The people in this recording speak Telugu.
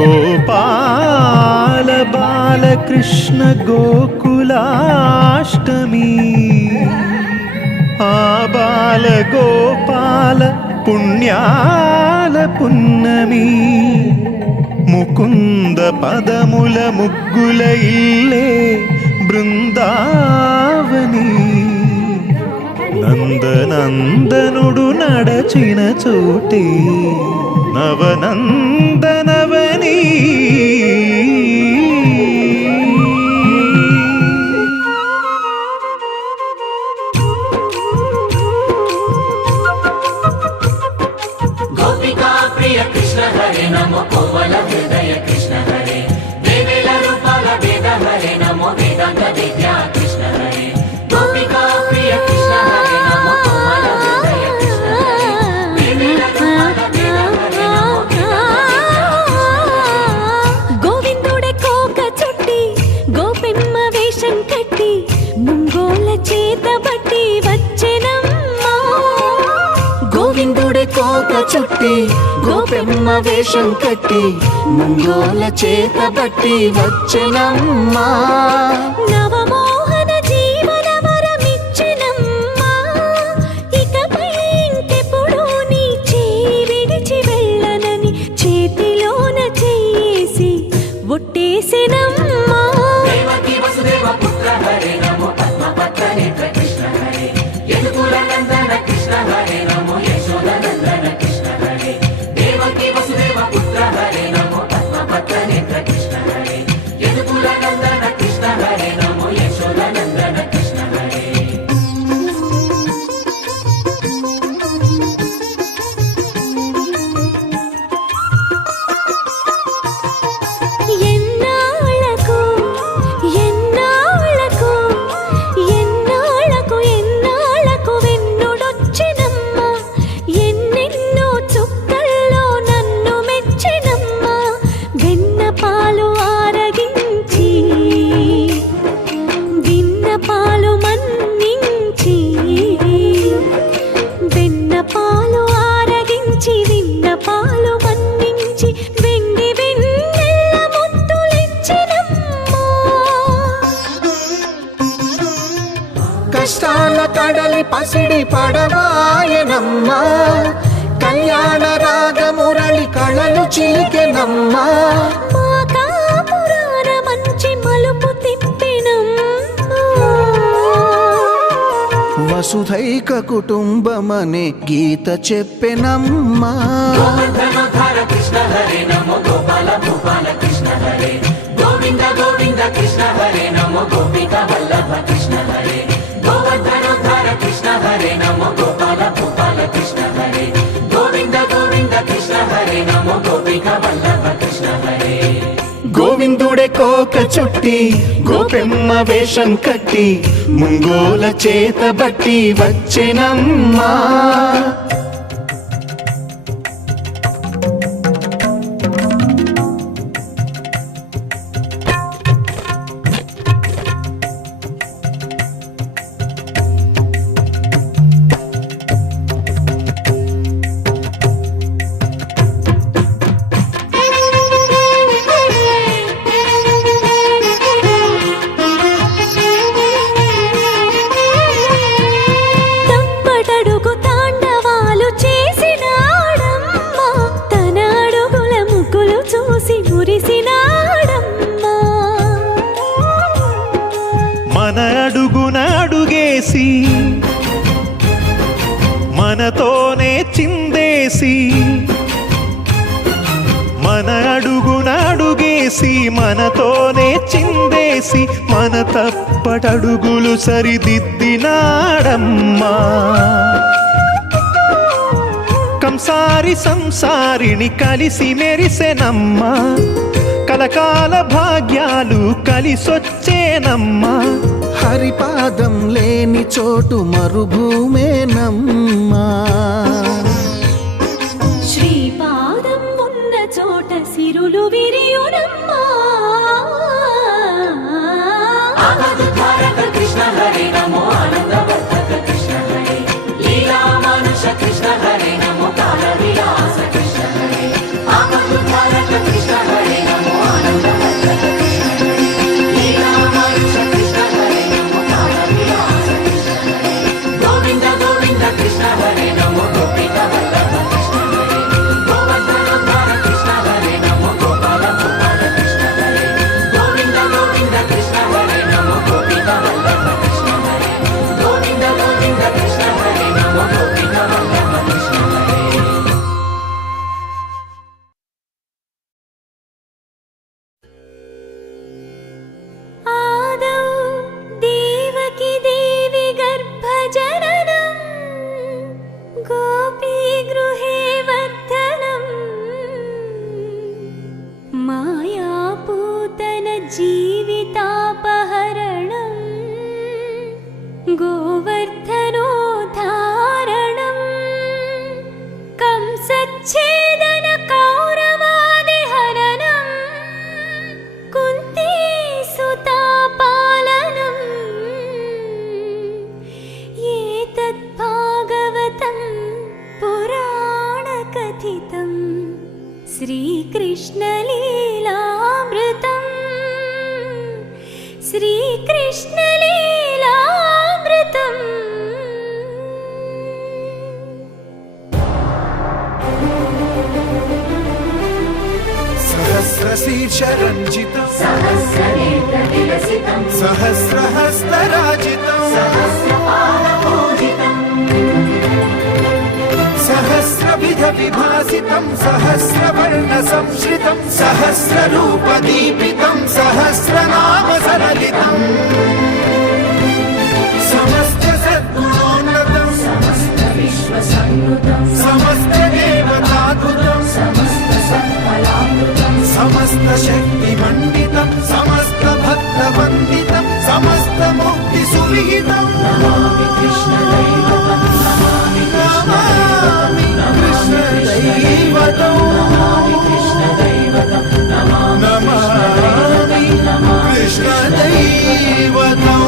గోపాల బాలకృష్ణ గోకులాష్టమి ఆ బాల గోపాల పుణ్యాల పున్నమి ముకుంద పదముల ముగ్గుల ఇల్లే బృందావని నందనందనుడు నడచిన చోటే నవనందనవని గోపికా ప్రియ కృష్ణ హరే నమో కోవల హృదయ కృష్ణ హరే దేవేల రూపాల వేద హరే నమో వేదాంత విద్యా కృష్ణ హరే గోపికా ప్రియ కృష్ణ హరే నమో కోవల హృదయ కృష్ణ హరే దేవేల రూపాల వేద హరే నమో గోవిందుడే కోక చుట్టి గోపెమ్మ వేషం కట్టి ముంగోల చేత బట్టి వచ్చెనమ్మా గోవిందుడే కోక చుట్టి గోపెమ్మ వేషం కట్టి ముంగోల చేత బట్టి వచ్చెనమ్మా నవమోహన జీవన వరమిచ్చెనమ్మా ఇకపై ఇంకెప్పుడు నీ చేయి విడిచి వెళ్ళనని చేతిలోన చేసి ఒట్టేసెనమ్మా దేవకీ వసుదేవ పుత్ర హరే నమో పద్మపత్ర నేత్ర కృష్ణ హరే యదుకుల నందన కృష్ణ హరే నమో యశోద నందన కృష్ణ హరే దేవకీ వసుదేవ పుత్ర హరే నమో పద్మపత్ర నేత్ర కృష్ణ హరే యదుకుల నందన కృష్ణ హరే నమో యశోద నందన కృష్ణ హరే ఎన్నాళ్ళకు ఎన్నాళ్ళకు ఎన్నాళ్ళకు ఎన్నాళ్ళకు వెన్నుడొచ్చినమ్మా ఎన్నెన్నో చుక్కల్లో నన్ను మెచ్చినమ్మా వెన్న పాలు ఆరగించి విన్న పాలు మన్నించి వెన్న పాలు ఆరగించి విన్న పాలు మన్నించి వెండి వెన్నెల్ల ముద్దులిచ్చినమ్మా కష్టాల కడలి పసిడి పడవాయనమ్మా కళ్యాణ రాగ మురళి కళలు చిలికెనమ్మా మా కాపురాన మంచి మలుపు తిప్పినమ్మా వసుధైక కుటుంబమనే గీత చెప్పెనమ్మా గోవర్ధనోద్ధార కృష్ణ హరే నమో గోపాల భూపాల కృష్ణ హరే గోవింద గోవింద కృష్ణ హరే నమో గోపికా వల్లభ కృష్ణ హరే గోవర్ధనోద్ధార కృష్ణ హరే నమో గోపాల భూపాల కృష్ణ హరే గోవింద గోవింద కృష్ణ హరే నమో గోపికా వల్లభ కృష్ణ హరే గోవిందుడే కోక చుట్టి గోపెమ్మ వేషం కట్టి ముంగోల చేత బట్టి వచ్చెనమ్మా తప్పటడుగు తాండవాలు చేసినాడమ్మా తన అడుగుల ముగ్గులు చూసి మురిసినాడమ్మా మన అడుగున అడుగేసి మనతోనే చిందేసి మన అడుగున అడుగేసి మనతోనే చిందేసి మన తప్పటడుగులు సరిదిద్దినాడమ్మా కంసారి సంసారిని కలిసి మెరిసెనమ్మా కలకాల భాగ్యాలు కలిసొచ్చేనమ్మా హరిపాదం లేని చోటు మరుభూమేనమ్మా శ్రీపాదం ఉన్న చోట సిరులు విరియునమ్మా ఆనందధారక కృష్ణ హరే నమో ఆనందవర్ధక కృష్ణ హరే లీలా మానుష కృష్ణ హరే నమో కాల విలాస కృష్ణ హరే ఆనందధారక కృష్ణ హరే శ్రీకృష్ణలీలామృతం శ్రీకృష్ణలీలామృతం सहस्रशीर्षरञ्जितं सहस्रनेत्रविलसितं सहस्रहस्तराजितं सहस्रपादपूजितं सहस्रविधविभासितं सहस्रवर्णसंश्रितं सहस्ररूपदीपितं सहस्रनामसरलितं समस्तसद्गुणोन्नतं समस्तविश्वसंयुतं समस्तदेवताद्भुतं समस्तसत्फलामृतं समस्तशक्तिमण्डितं समस्तभक्तवन्दितं समस्तमुक्तिसुविहितं नमामि कृष्णदैवतं नमामि कृष्णदैवतं नमामि कृष्णदैवतं नमामि नमामि कृष्णदैवतम्